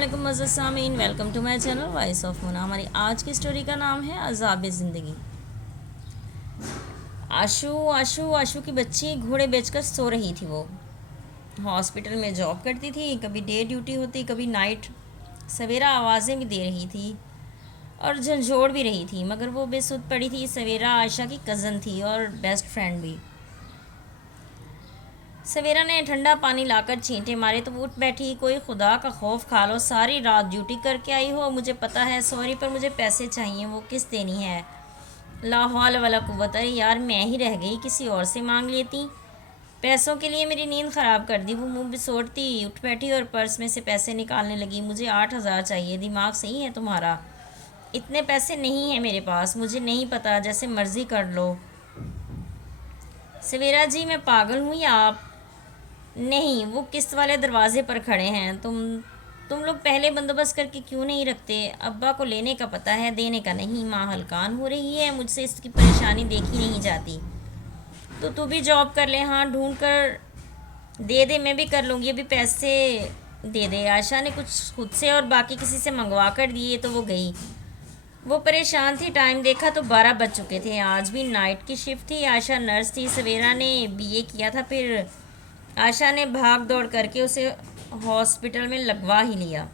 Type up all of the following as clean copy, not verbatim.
वालेकुम मज़्ज़ामीन, welcome to my channel voice of Muna. हमारी आज की स्टोरी का नाम है अज़ाब ज़िंदगी। आशू आशू आशू की बच्ची घोड़े बेचकर सो रही थी। वो हॉस्पिटल में जॉब करती थी, कभी डे ड्यूटी होती कभी नाइट। सवेरा आवाज़ें भी दे रही थी और झंझोड़ भी रही थी, मगर वो बेसुध पड़ी थी। सवेरा आयशा की कज़न थी और बेस्ट फ्रेंड भी। सवेरा ने ठंडा पानी लाकर छींटे मारे तो वो उठ बैठी। कोई खुदा का खौफ खा लो, सारी रात ड्यूटी करके आई हो, मुझे पता है, सॉरी पर मुझे पैसे चाहिए, वो किस्त देनी है। ला हौल वला कुव्वत, अरे यार मैं ही रह गई, किसी और से मांग लेती। पैसों के लिए मेरी नींद ख़राब कर दी। वो मुंह बिसोड़ती उठ बैठी और पर्स में से पैसे निकालने लगी। मुझे 8,000 चाहिए। दिमाग सही है तुम्हारा? इतने पैसे नहीं है मेरे पास। मुझे नहीं पता, जैसे मर्ज़ी कर लो। सवेरा जी मैं पागल हूँ या आप? नहीं, वो किस्त वाले दरवाजे पर खड़े हैं। तुम लोग पहले बंदोबस्त करके क्यों नहीं रखते? अब्बा को लेने का पता है, देने का नहीं। माँ हलकान हो रही है, मुझसे इसकी परेशानी देखी नहीं जाती। तो तू भी जॉब कर ले, हाँ ढूंढ कर दे दे, मैं भी कर लूँगी। अभी पैसे दे दे। आयशा ने कुछ खुद से और बाकी किसी से मंगवा कर दिए तो वो गई। वो परेशान थी। टाइम देखा तो 12 बज चुके थे। आज भी नाइट की शिफ्ट थी। आयशा नर्स थी। सवेरा ने बीए किया था, फिर आशा ने भाग दौड़ करके उसे हॉस्पिटल में लगवा ही लिया।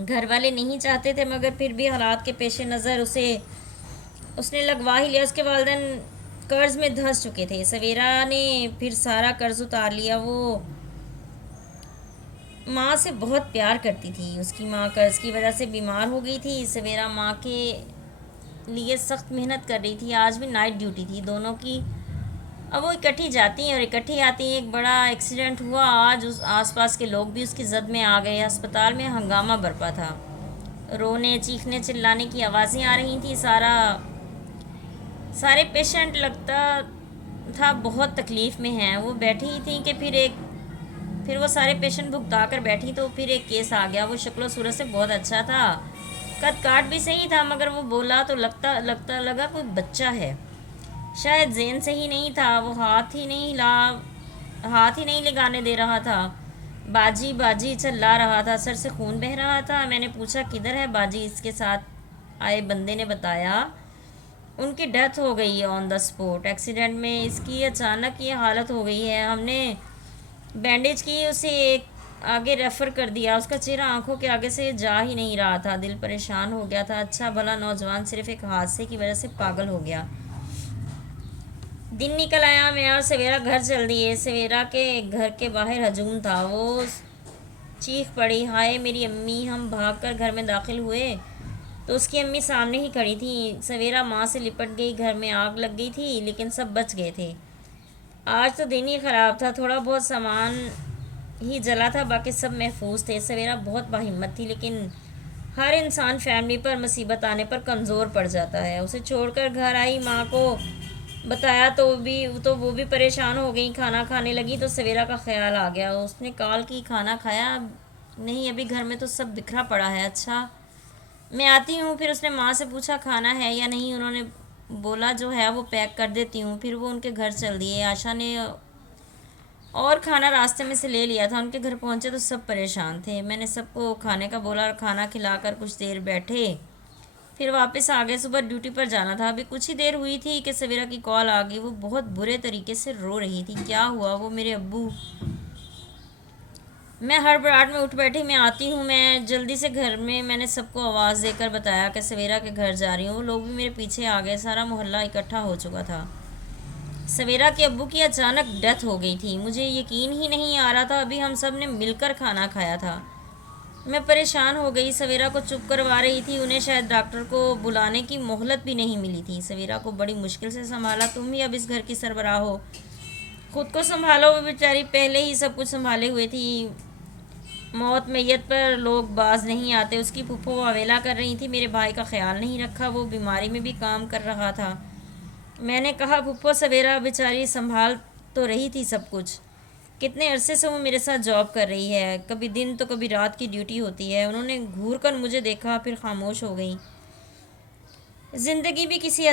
घर वाले नहीं चाहते थे, मगर फिर भी हालात के पेश नज़र उसने लगवा ही लिया। उसके वालिदैन कर्ज में धंस चुके थे। सवेरा ने फिर सारा कर्ज उतार लिया। वो माँ से बहुत प्यार करती थी। उसकी माँ कर्ज की वजह से बीमार हो गई थी। सवेरा माँ के लिए सख्त मेहनत कर रही थी। आज भी नाइट ड्यूटी थी दोनों की। अब वो इकट्ठी जाती हैं और इकट्ठी आती हैं। एक बड़ा एक्सीडेंट हुआ आज। उस आसपास के लोग भी उसकी जद में आ गए। अस्पताल में हंगामा बरपा था। रोने चीखने चिल्लाने की आवाज़ें आ रही थी। सारे पेशेंट लगता था बहुत तकलीफ़ में हैं। वो बैठी ही थी कि फिर वो सारे पेशेंट भुगता कर बैठी तो फिर एक केस आ गया। वो शक्ल सूरत से बहुत अच्छा था, कद काट भी सही था, मगर वो बोला तो लगता लगता लगा कोई बच्चा है। शायद जेन से ही नहीं था। वो हाथ ही नहीं लगाने दे रहा था। बाजी बाजी चिल्ला रहा था। सर से खून बह रहा था। मैंने पूछा किधर है बाजी? इसके साथ आए बंदे ने बताया उनकी डेथ हो गई है ऑन द स्पॉट। एक्सीडेंट में इसकी अचानक ये हालत हो गई है। हमने बैंडेज की, उसे एक आगे रेफ़र कर दिया। उसका चेहरा आंखों के आगे से जा ही नहीं रहा था। दिल परेशान हो गया था। अच्छा भला नौजवान सिर्फ एक हादसे की वजह से पागल हो गया। दिन निकल आया। मैं और सवेरा घर चल दिए। सवेरा के घर के बाहर हजूम था। वो चीख पड़ी, हाय मेरी अम्मी। हम भागकर घर में दाखिल हुए तो उसकी अम्मी सामने ही खड़ी थी। सवेरा माँ से लिपट गई। घर में आग लग गई थी, लेकिन सब बच गए थे। आज तो दिन ही ख़राब था। थोड़ा बहुत सामान ही जला था, बाकी सब महफूज थे। सवेरा बहुत बाहिम्मत थी, लेकिन हर इंसान फैमिली पर मुसीबत आने पर कमज़ोर पड़ जाता है। उसे छोड़कर घर आई। माँ को बताया तो वो भी परेशान हो गई। खाना खाने लगी तो सवेरा का ख्याल आ गया। उसने कॉल की, खाना खाया? नहीं, अभी घर में तो सब बिखरा पड़ा है। अच्छा मैं आती हूँ। फिर उसने माँ से पूछा खाना है या नहीं। उन्होंने बोला जो है वो पैक कर देती हूँ। फिर वो उनके घर चल दिए। आशा ने और खाना रास्ते में से ले लिया था। उनके घर पहुँचे तो सब परेशान थे। मैंने सबको खाने का बोला और खाना खिलाकर कुछ देर बैठे, फिर वापस आ गए। सुबह ड्यूटी पर जाना था। अभी कुछ ही देर हुई थी कि सवेरा की कॉल आ गई। वो बहुत बुरे तरीके से रो रही थी। क्या हुआ? वो मेरे अब्बू। मैं हड़बड़ाहट में उठ बैठी। मैं आती हूँ। मैं जल्दी से घर में मैंने सबको आवाज़ देकर बताया कि सवेरा के घर जा रही हूँ। वो लोग भी मेरे पीछे आ गए। सारा मोहल्ला इकट्ठा हो चुका था। सवेरा के अब्बू की अचानक डेथ हो गई थी। मुझे यकीन ही नहीं आ रहा था। अभी हम सब ने मिलकर खाना खाया था। मैं परेशान हो गई। सवेरा को चुप करवा रही थी। उन्हें शायद डॉक्टर को बुलाने की मोहलत भी नहीं मिली थी। सवेरा को बड़ी मुश्किल से संभाला। तुम ही अब इस घर की सरबराह हो, खुद को संभालो। वो बेचारी पहले ही सब कुछ संभाले हुए थी। मौत मैयत पर लोग बाज नहीं आते। उसकी फूफो अवेला कर रही थी। मेरे भाई का ख्याल नहीं रखा। वो बीमारी में भी काम कर रहा था। मैंने कहा फूफो, सवेरा बेचारी संभाल तो रही थी सब कुछ। कितने अरसे से वो मेरे साथ जॉब कर रही है। कभी दिन तो कभी रात की ड्यूटी होती है। उन्होंने घूर कर मुझे देखा, फिर खामोश हो गई। ज़िंदगी भी किसी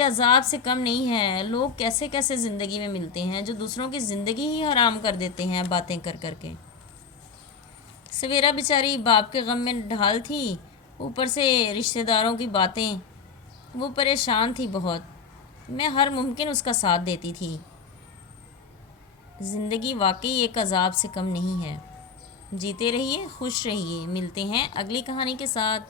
अजाब से कम नहीं है। लोग कैसे कैसे ज़िंदगी में मिलते हैं जो दूसरों की ज़िंदगी ही हराम कर देते हैं बातें कर कर के। सवेरा बेचारी बाप के गम में ढाल थी, ऊपर से रिश्तेदारों की बातें। वो परेशान थी बहुत। मैं हर मुमकिन उसका साथ देती थी। ज़िंदगी वाकई एक अजाब से कम नहीं है। जीते रहिए, खुश रहिए। मिलते हैं अगली कहानी के साथ।